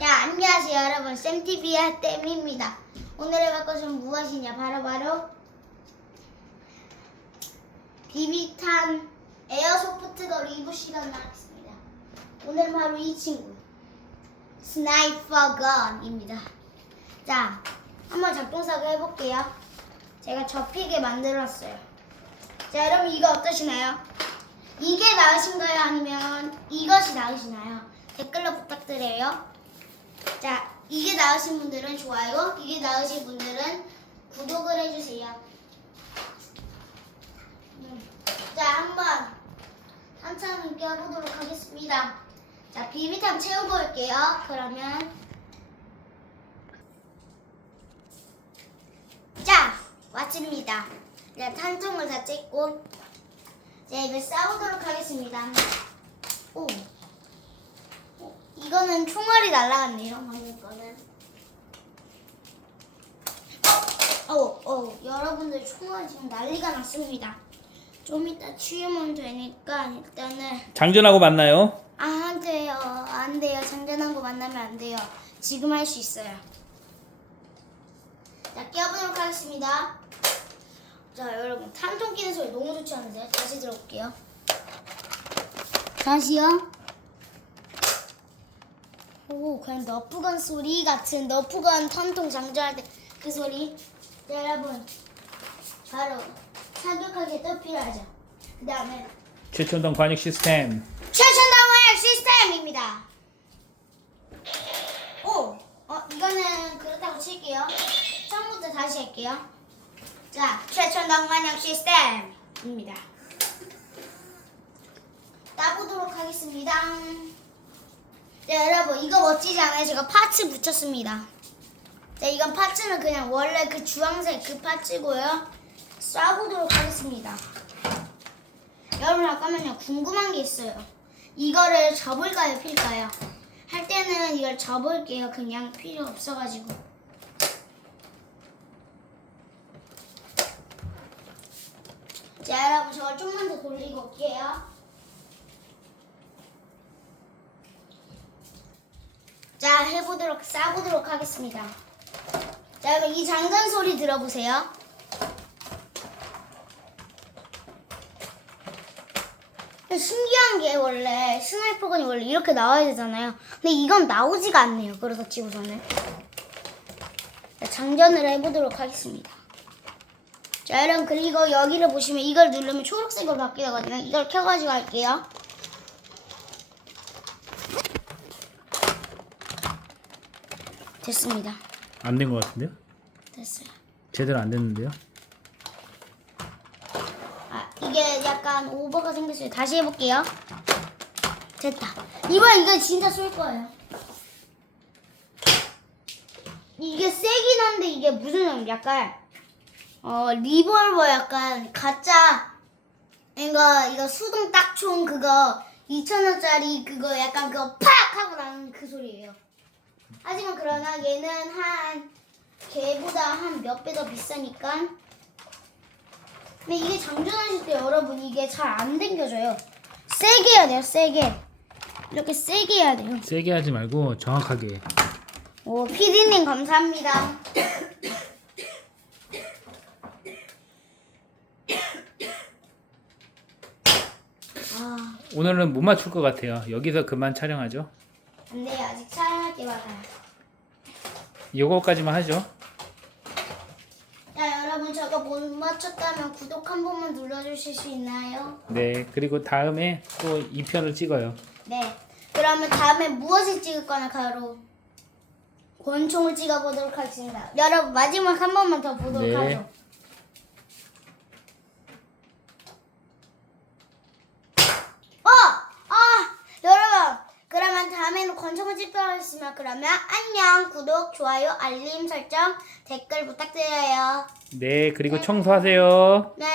자, 안녕하세요, 여러분. 쌤TV의 땜입니다. 오늘 해볼 것은 무엇이냐? 바로 바로 비비탄 에어소프트도 리뷰 시간 나겠습니다. 오늘은 바로 이 친구. 스나이퍼 건입니다. 자, 한번 작동사고 해볼게요. 제가 접히게 만들었어요. 자, 여러분 이거 어떠시나요? 이게 나으신가요? 아니면 이것이 나으시나요? 댓글로 부탁드려요. 자, 이게 나으신 분들은 좋아요. 이게 나으신 분들은 구독을 해주세요. 음. 자, 한번 한참을 껴보도록 하겠습니다. 자, 비비탄 채우고 올게요. 그러면 자, 왔습니다. 자, 탄통을 다 쨌고 자, 이걸 싸우도록 하겠습니다. 오. 어, 이거는 총알이 날라갔네요. 방금 거는. 어, 어, 여러분들 총알 지금 난리가 났습니다. 좀 이따 치우면 되니까 일단은 장전하고 만나요. 아, 안 돼요. 안 돼요. 장전한 거 만나면 안 돼요. 지금 할 수 있어요. 자, 껴보도록 하겠습니다. 자, 여러분. 탄통 끼는 소리 너무 좋지 않으세요? 다시 들어볼게요. 다시요. 오, 그냥 너프건 소리 같은 너프건 탄통 장전할 때 그 소리. 자, 여러분. 바로 사격하기에 또 필요하죠. 그 다음에 최첨단 관역 시스템. 최첨단 화약 시스템입니다. 오, 어 이거는 그렇다고 칠게요. 처음부터 다시 할게요. 자, 최첨단 관역 시스템입니다. 따보도록 하겠습니다. 자, 여러분 이거 멋지지 않아요? 제가 파츠 붙였습니다. 자, 이건 파츠는 그냥 원래 그 주황색 그 파츠고요. 쏴보도록 하겠습니다. 여러분 잠깐만요 궁금한 게 있어요 이거를 접을까요 필까요 할 때는 이걸 접을게요 그냥 필요 없어가지고 자 여러분 저걸 좀만 더 돌리고 올게요 자 해보도록 싸보도록 하겠습니다 자 여러분 이 장전 소리 들어보세요 신기한 게 원래 스나이퍼건이 원래 이렇게 나와야 되잖아요. 근데 이건 나오지가 않네요. 그래서 치고서는 자, 장전을 해보도록 하겠습니다. 자 여러분 그리고 여기를 보시면 이걸 누르면 초록색으로 바뀌거든요. 이걸 켜가지고 할게요. 됐습니다. 안 된 것 같은데요? 됐어요. 제대로 안 됐는데요? 아, 이게 약간 오버가 생겼어요. 다시 해볼게요. 됐다. 이번 이거 진짜 쏠 거예요. 이게 세긴 한데 이게 무슨 약간 어 리볼버 약간 가짜 이거 이거 수동 딱총 그거 2,000원짜리 그거 약간 그거 팍 하고 나는. 하지만 그러나 얘는 한 걔보다 한 몇 배 더 비싸니까 근데 이게 장전하실 때 여러분 이게 잘 안 당겨져요. 세게 해야 돼요, 세게. 이렇게 세게 해야 돼요. 세게 하지 말고 정확하게. 오, 피디님 감사합니다. 아, 오늘은 못 맞출 것 같아요. 여기서 그만 촬영하죠. 안 돼요. 아직 게 많아요. 요거까지만 하죠. 자, 여러분 저거 못 맞췄다면 구독 한 번만 눌러주실 수 있나요? 네. 그리고 다음에 또 2편을 찍어요. 네. 그러면 다음에 무엇을 찍을 거나 가로 권총을 찍어보도록 하겠습니다. 여러분 마지막 한 번만 더 보도록 네. 하죠. 어! 아! 여러분 그러면 다음에는 하겠습니다. 그러면 안녕 구독 좋아요 알림 설정 댓글 부탁드려요. 네. 그리고 청소하세요. 네.